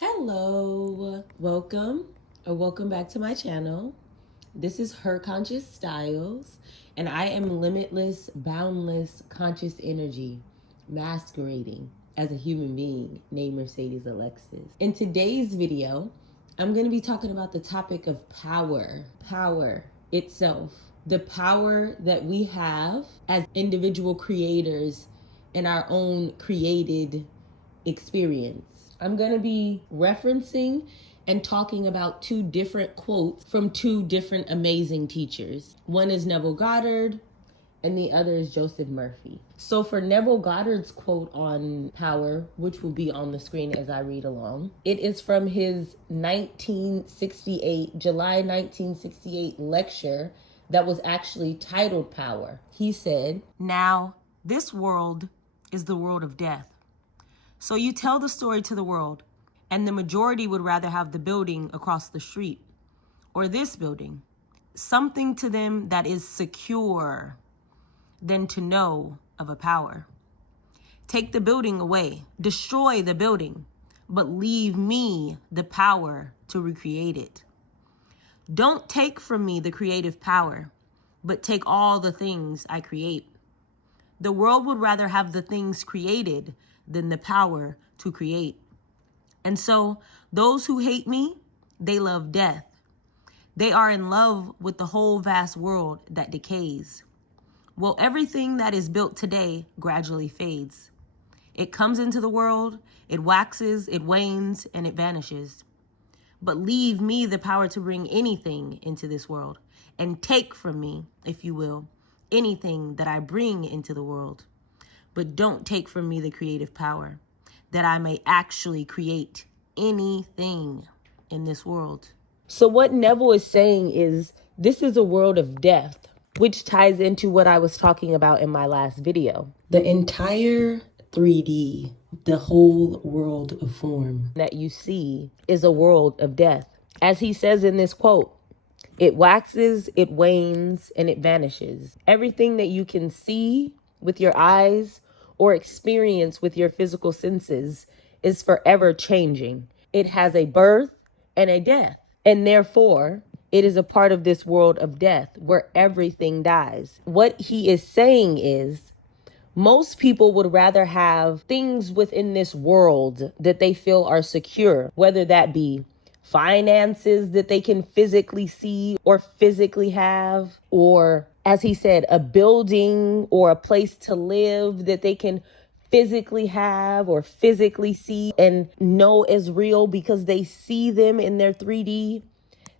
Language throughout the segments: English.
Hello, welcome back to my channel. This is Her Conscious Styles, and I am limitless, boundless, conscious energy masquerading as a human being named Mercedes Alexis. In today's video, I'm going to be talking about the topic of power itself, the power that we have as individual creators in our own created experience. I'm going to be referencing and talking about two different quotes from two different amazing teachers. One is Neville Goddard and the other is Joseph Murphy. So for Neville Goddard's quote on power, which will be on the screen as I read along, it is from his July 1968 lecture that was actually titled Power. He said, "Now, this world is the world of death. So you tell the story to the world, and the majority would rather have the building across the street, or this building, something to them that is secure, than to know of a power. Take the building away, destroy the building, but leave me the power to recreate it. Don't take from me the creative power, but take all the things I create. The world would rather have the things created than the power to create. And so those who hate me, they love death. They are in love with the whole vast world that decays. Well, everything that is built today gradually fades. It comes into the world, it waxes, it wanes, and it vanishes. But leave me the power to bring anything into this world, and take from me, if you will, anything that I bring into the world. But don't take from me the creative power, that I may actually create anything in this world." So what Neville is saying is, this is a world of death, which ties into what I was talking about in my last video. The entire 3D, the whole world of form that you see is a world of death. As he says in this quote, it waxes, it wanes, and it vanishes. Everything that you can see with your eyes or experience with your physical senses is forever changing. It has a birth and a death, and therefore it is a part of this world of death where everything dies. What he is saying is, most people would rather have things within this world that they feel are secure, whether that be finances that they can physically see or physically have, or, as he said, a building or a place to live that they can physically have or physically see and know is real because they see them in their 3D.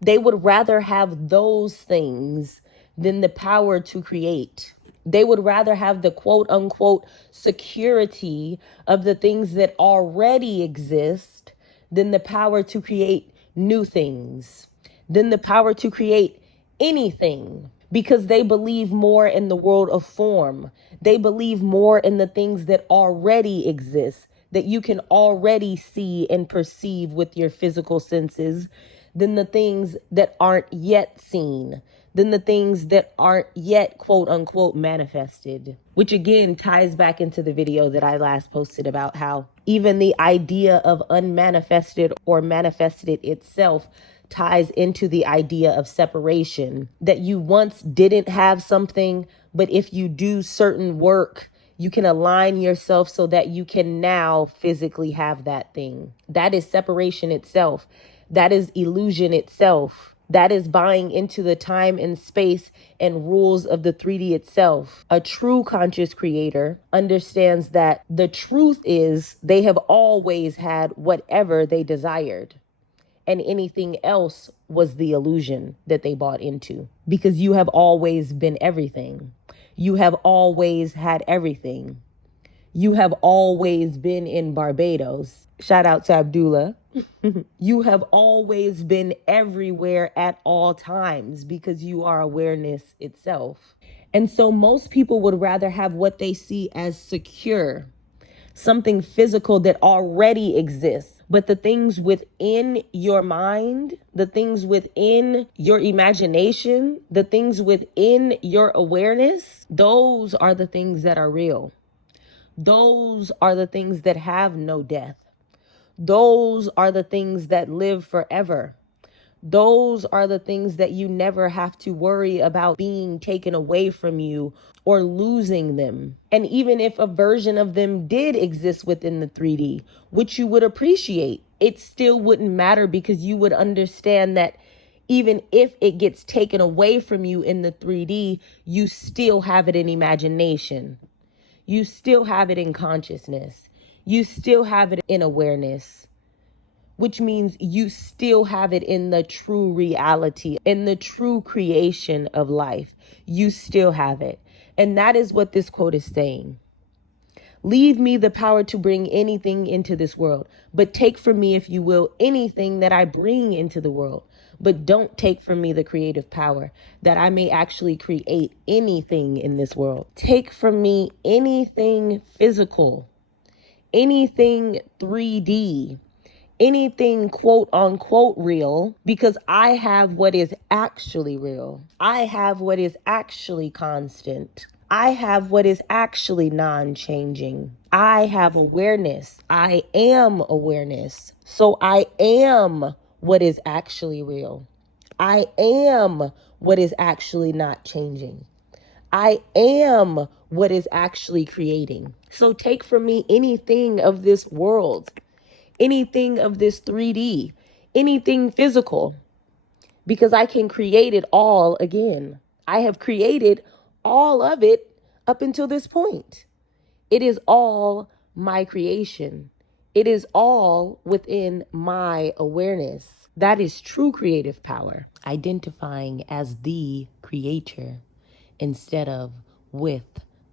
They would rather have those things than the power to create. They would rather have the quote unquote security of the things that already exist than the power to create new things, than the power to create anything, because they believe more in the world of form. They believe more in the things that already exist, that you can already see and perceive with your physical senses, than the things that aren't yet seen, than the things that aren't yet quote unquote manifested. Which again ties back into the video that I last posted about how even the idea of unmanifested or manifested itself ties into the idea of separation, that you once didn't have something, but if you do certain work, you can align yourself so that you can now physically have that thing. That is separation itself. That is illusion itself. That is buying into the time and space and rules of the 3D itself. A true conscious creator understands that the truth is they have always had whatever they desired, and anything else was the illusion that they bought into, because you have always been everything. You have always had everything. You have always been in Barbados. Shout out to Abdullah. You have always been everywhere at all times because you are awareness itself. And so most people would rather have what they see as secure, something physical that already exists. But the things within your mind, the things within your imagination, the things within your awareness, those are the things that are real. Those are the things that have no death. Those are the things that live forever. Those are the things that you never have to worry about being taken away from you or losing them. And even if a version of them did exist within the 3D, which you would appreciate, it still wouldn't matter because you would understand that even if it gets taken away from you in the 3D, you still have it in imagination. You still have it in consciousness. You still have it in awareness, which means you still have it in the true reality, in the true creation of life. You still have it. And that is what this quote is saying. Leave me the power to bring anything into this world, but take from me, if you will, anything that I bring into the world. But don't take from me the creative power that I may actually create anything in this world. Take from me anything physical, anything 3D, anything quote unquote real, because I have what is actually real. I have what is actually constant. I have what is actually non-changing. I have awareness. I am awareness. So I am what is actually real. I am what is actually not changing. I am what is actually creating. So take from me anything of this world, anything of this 3D, anything physical, because I can create it all again. I have created all of it up until this point. It is all my creation. It is all within my awareness. That is true creative power, identifying as the creator instead of with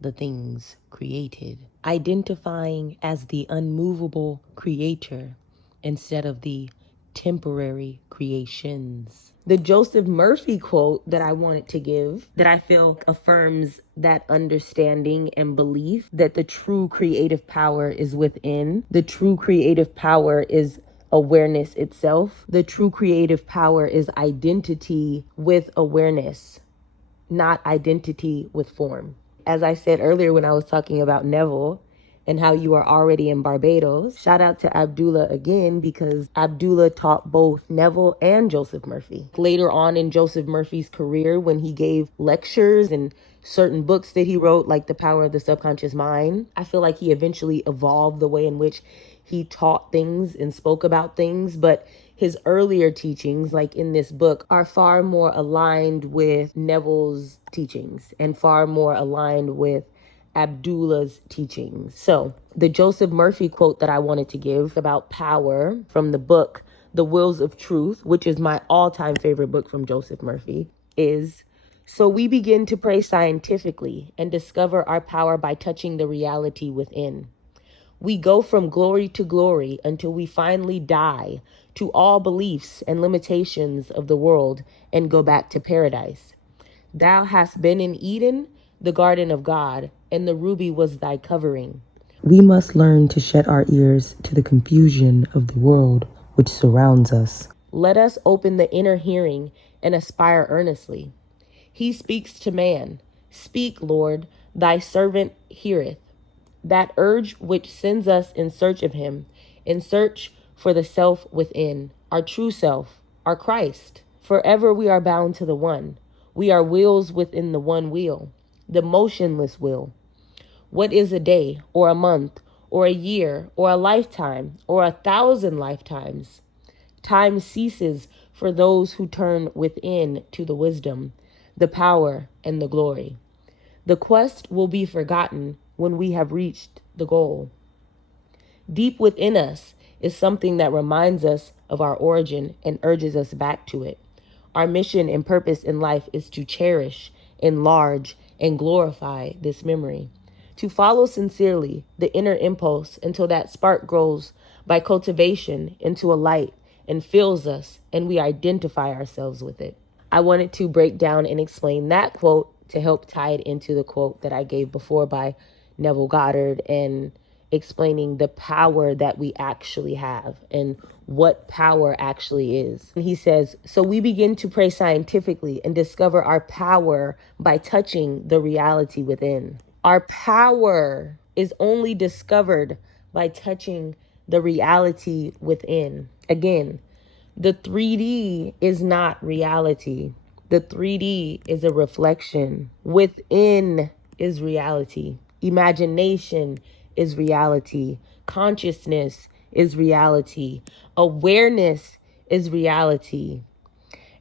the things created, identifying as the unmovable creator instead of the temporary creations. The Joseph Murphy quote that I wanted to give, that I feel affirms that understanding and belief that the true creative power is within. The true creative power is awareness itself. The true creative power is identity with awareness, not identity with form. As I said earlier when I was talking about Neville and how you are already in Barbados, shout out to Abdullah again, because Abdullah taught both Neville and Joseph Murphy. Later on in Joseph Murphy's career, when he gave lectures and certain books that he wrote, like The Power of the Subconscious Mind, I feel like he eventually evolved the way in which he taught things and spoke about things, but his earlier teachings, like in this book, are far more aligned with Neville's teachings and far more aligned with Abdullah's teachings. So the Joseph Murphy quote that I wanted to give about power from the book, The Wills of Truth, which is my all-time favorite book from Joseph Murphy, is, so we begin to pray scientifically and discover our power by touching the reality within. We go from glory to glory until we finally die to all beliefs and limitations of the world and go back to paradise. Thou hast been in Eden, the garden of God, and the ruby was thy covering. We must learn to shut our ears to the confusion of the world which surrounds us. Let us open the inner hearing and aspire earnestly. He speaks to man. Speak, Lord, thy servant heareth. That urge which sends us in search of him, in search for the self within, our true self, our Christ. Forever we are bound to the one. We are wheels within the one wheel, the motionless wheel. What is a day, or a month, or a year, or a lifetime, or 1,000 lifetimes? Time ceases for those who turn within to the wisdom, the power, and the glory. The quest will be forgotten when we have reached the goal. Deep within us is something that reminds us of our origin and urges us back to it. Our mission and purpose in life is to cherish, enlarge, and glorify this memory. To follow sincerely the inner impulse until that spark grows by cultivation into a light and fills us, and we identify ourselves with it. I wanted to break down and explain that quote to help tie it into the quote that I gave before by Neville Goddard, and explaining the power that we actually have and what power actually is. And he says, so we begin to pray scientifically and discover our power by touching the reality within. Our power is only discovered by touching the reality within. Again, the 3D is not reality. The 3D is a reflection. Within is reality. Imagination is reality. Consciousness is reality. Awareness is reality.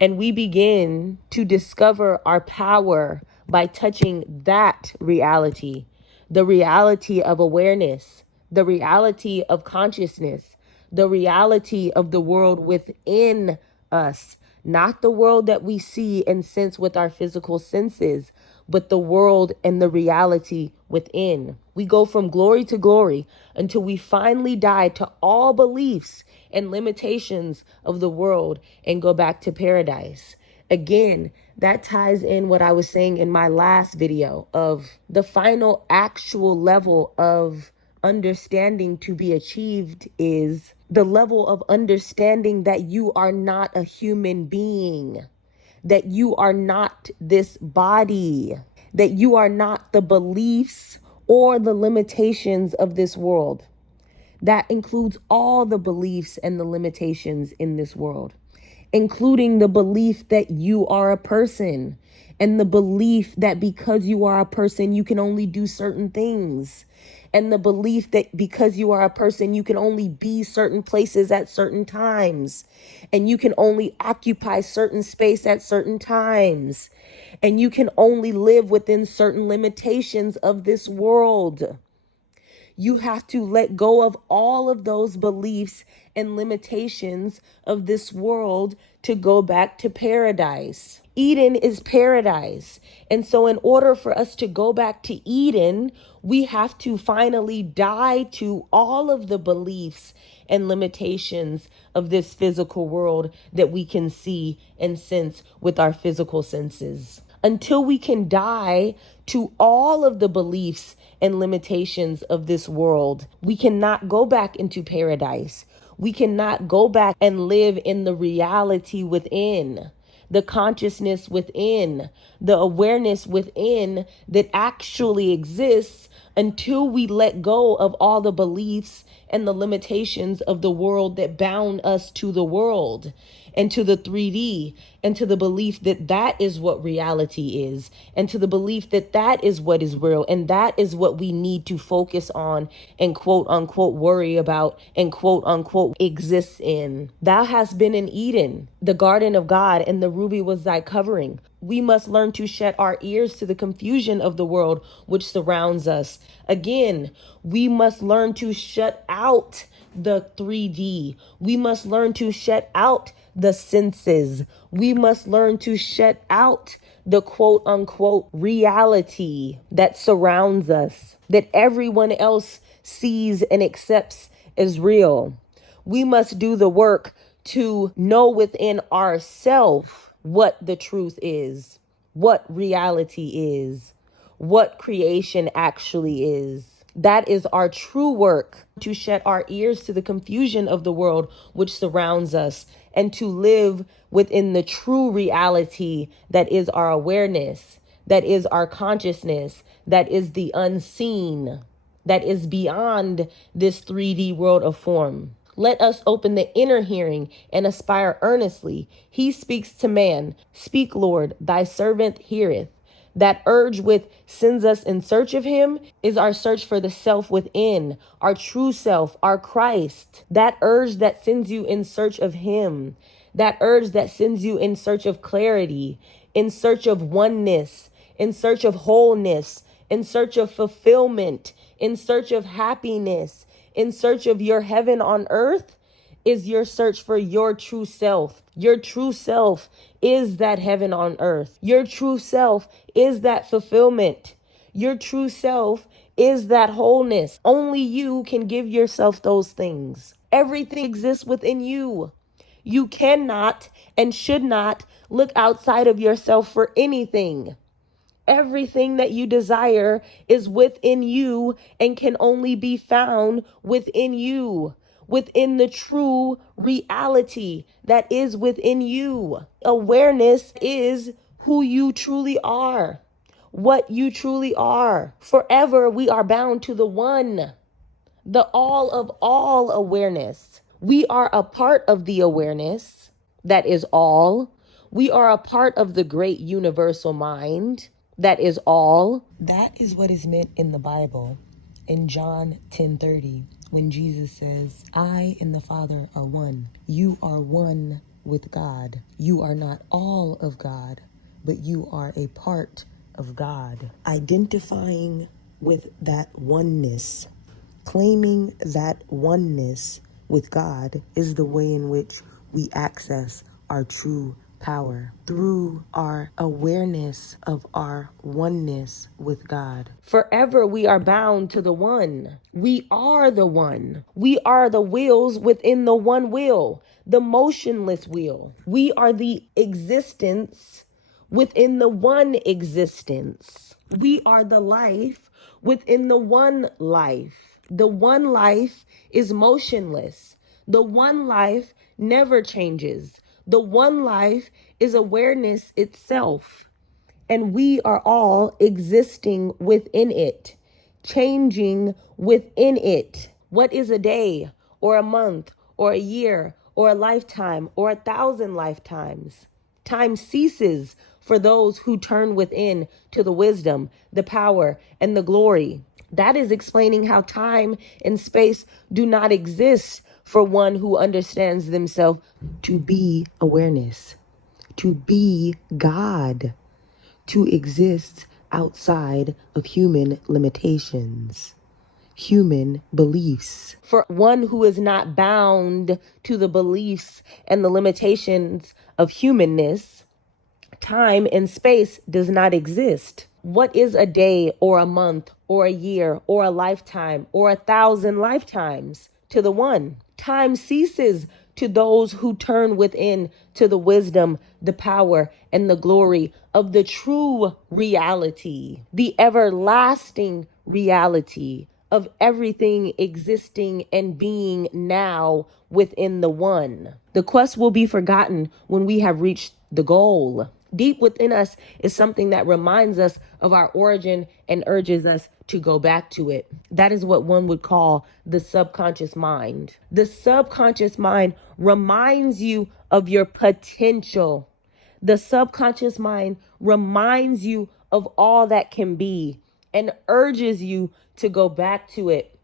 And we begin to discover our power by touching that reality, the reality of awareness, the reality of consciousness, the reality of the world within us, not the world that we see and sense with our physical senses, but the world and the reality within. We go from glory to glory until we finally die to all beliefs and limitations of the world and go back to paradise. Again, that ties in what I was saying in my last video of the final actual level of understanding to be achieved is the level of understanding that you are not a human being, that you are not this body, that you are not the beliefs or the limitations of this world. That includes all the beliefs and the limitations in this world, including the belief that you are a person and the belief that because you are a person, you can only do certain things. And the belief that because you are a person, you can only be certain places at certain times. And you can only occupy certain space at certain times. And you can only live within certain limitations of this world. You have to let go of all of those beliefs and limitations of this world to go back to paradise. Eden is paradise. And so in order for us to go back to Eden, we have to finally die to all of the beliefs and limitations of this physical world that we can see and sense with our physical senses. Until we can die to all of the beliefs and limitations of this world, we cannot go back into paradise. We cannot go back and live in the reality within, the consciousness within, the awareness within that actually exists until we let go of all the beliefs and the limitations of the world that bound us to the world and to the 3D and to the belief that that is what reality is and to the belief that that is what is real and that is what we need to focus on and quote unquote worry about and quote unquote exists in. Thou hast been in Eden, the garden of God, and the ruby was thy covering. We must learn to shut our ears to the confusion of the world which surrounds us. Again, we must learn to shut out the 3D. We must learn to shut out the senses. We must learn to shut out the quote unquote reality that surrounds us, that everyone else sees and accepts as real. We must do the work to know within ourselves what the truth is, what reality is, what creation actually is. That is our true work, to shut our ears to the confusion of the world which surrounds us and to live within the true reality that is our awareness, that is our consciousness, that is the unseen, that is beyond this 3D world of form. Let us open the inner hearing and aspire earnestly. He speaks to man. Speak, Lord, thy servant heareth. That urge which sends us in search of him is our search for the self within, our true self, our Christ. That urge that sends you in search of him. That urge that sends you in search of clarity, in search of oneness, in search of wholeness, in search of fulfillment, in search of happiness, in search of your heaven on earth, is your search for your true self. Your true self is that heaven on earth. Your true self is that fulfillment. Your true self is that wholeness. Only you can give yourself those things. Everything exists within you. You cannot and should not look outside of yourself for anything. Everything that you desire is within you and can only be found within you, within the true reality that is within you. Awareness is who you truly are, what you truly are. Forever we are bound to the one, the all of all awareness. We are a part of the awareness that is all. We are a part of the great universal mind that is all. That is what is meant in the Bible in John 10:30, when Jesus says, I and the Father are one. You are one with God. You are not all of God, but you are a part of God. Identifying with that oneness, claiming that oneness with God, is the way in which we access our true power, through our awareness of our oneness with God. Forever we are bound to the one. We are the one. We are the wheels within the one wheel, the motionless wheel. We are the existence within the one existence. We are the life within the one life. The one life is motionless. The one life never changes. The one life is awareness itself. And we are all existing within it, changing within it. What is a day or a month or a year or a lifetime or 1,000 lifetimes? Time ceases for those who turn within to the wisdom, the power, and the glory. That is explaining how time and space do not exist for one who understands themselves to be awareness, to be God, to exist outside of human limitations, human beliefs. For one who is not bound to the beliefs and the limitations of humanness, time and space does not exist. What is a day or a month or a year or a lifetime or 1,000 lifetimes to the one? Time ceases to those who turn within to the wisdom, the power, and the glory of the true reality, the everlasting reality of everything existing and being now within the one. The quest will be forgotten when we have reached the goal. Deep within us is something that reminds us of our origin and urges us to go back to it. That is what one would call the subconscious mind. The subconscious mind reminds you of your potential. The subconscious mind reminds you of all that can be and urges you to go back to it.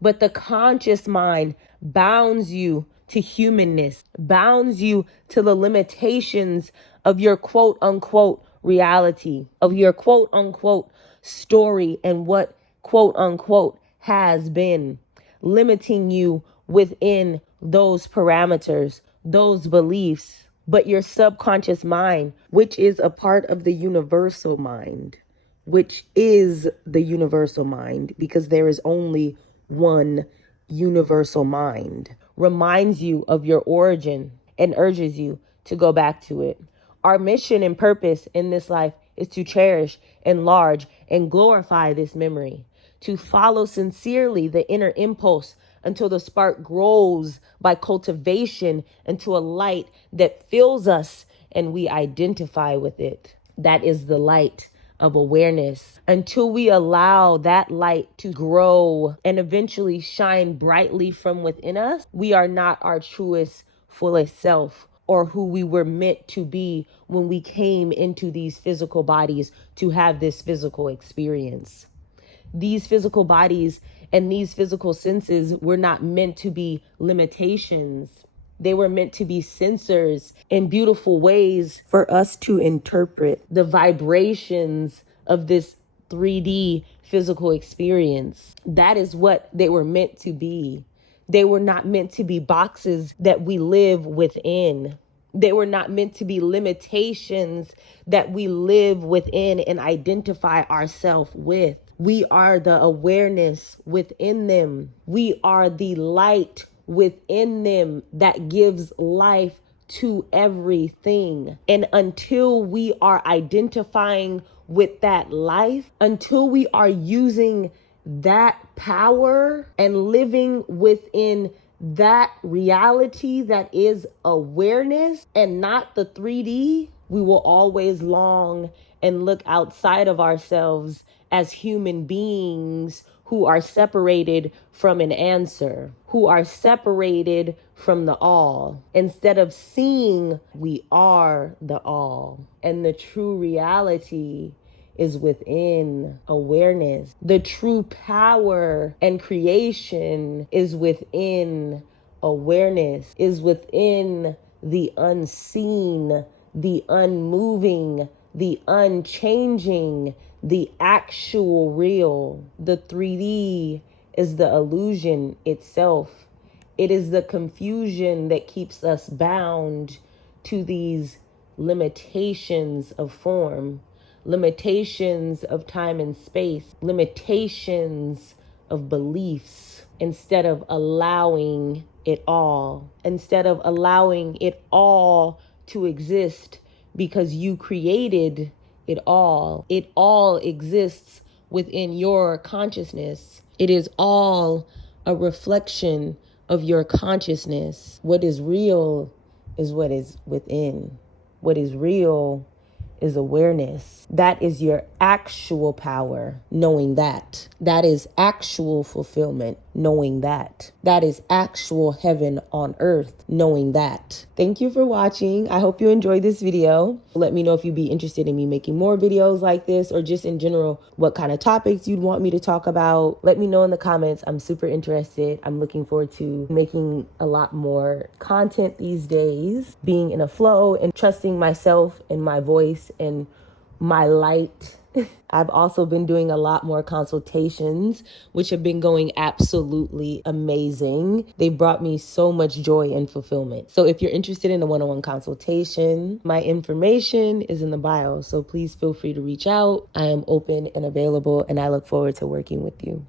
But the conscious mind bounds you to humanness, bounds you to the limitations of your quote unquote reality, of your quote unquote story and what quote unquote has been, limiting you within those parameters, those beliefs. But your subconscious mind, which is a part of the universal mind, which is the universal mind, because there is only one universal mind, reminds you of your origin and urges you to go back to it. Our mission and purpose in this life is to cherish, enlarge, and glorify this memory, to follow sincerely the inner impulse until the spark grows by cultivation into a light that fills us and we identify with it. That is the light of awareness. Until we allow that light to grow and eventually shine brightly from within us, we are not our truest, fullest self, or who we were meant to be when we came into these physical bodies to have this physical experience. These physical bodies and these physical senses were not meant to be limitations. They were meant to be sensors in beautiful ways for us to interpret the vibrations of this 3D physical experience. That is what they were meant to be. They were not meant to be boxes that we live within. They were not meant to be limitations that we live within and identify ourselves with. We are the awareness within them. We are the light within them that gives life to everything. And until we are identifying with that life, until we are using that power and living within that reality that is awareness and not the 3D, we will always long and look outside of ourselves as human beings who are separated from an answer, who are separated from the all. Instead of seeing, we are the all. And the true reality is within awareness. The true power and creation is within awareness, is within the unseen, the unmoving, the unchanging, the actual real. The 3D is the illusion itself. It is the confusion that keeps us bound to these limitations of form, limitations of time and space, limitations of beliefs, instead of allowing it all, instead of allowing it all to exist because you created it all. It all exists within your consciousness. It is all a reflection of your consciousness. What is real is what is within. What is real is awareness. That is your actual power, knowing that. That is actual fulfillment, knowing that. That is actual heaven on earth, knowing that. Thank you for watching. I hope you enjoyed this video. Let me know if you'd be interested in me making more videos like this, or just in general, what kind of topics you'd want me to talk about. Let me know in the comments. I'm super interested. I'm looking forward to making a lot more content these days, being in a flow and trusting myself and my voice and my light. I've also been doing a lot more consultations, which have been going absolutely amazing. They brought me so much joy and fulfillment. So if you're interested in a one-on-one consultation, my information is in the bio. So please feel free to reach out. I am open and available, and I look forward to working with you.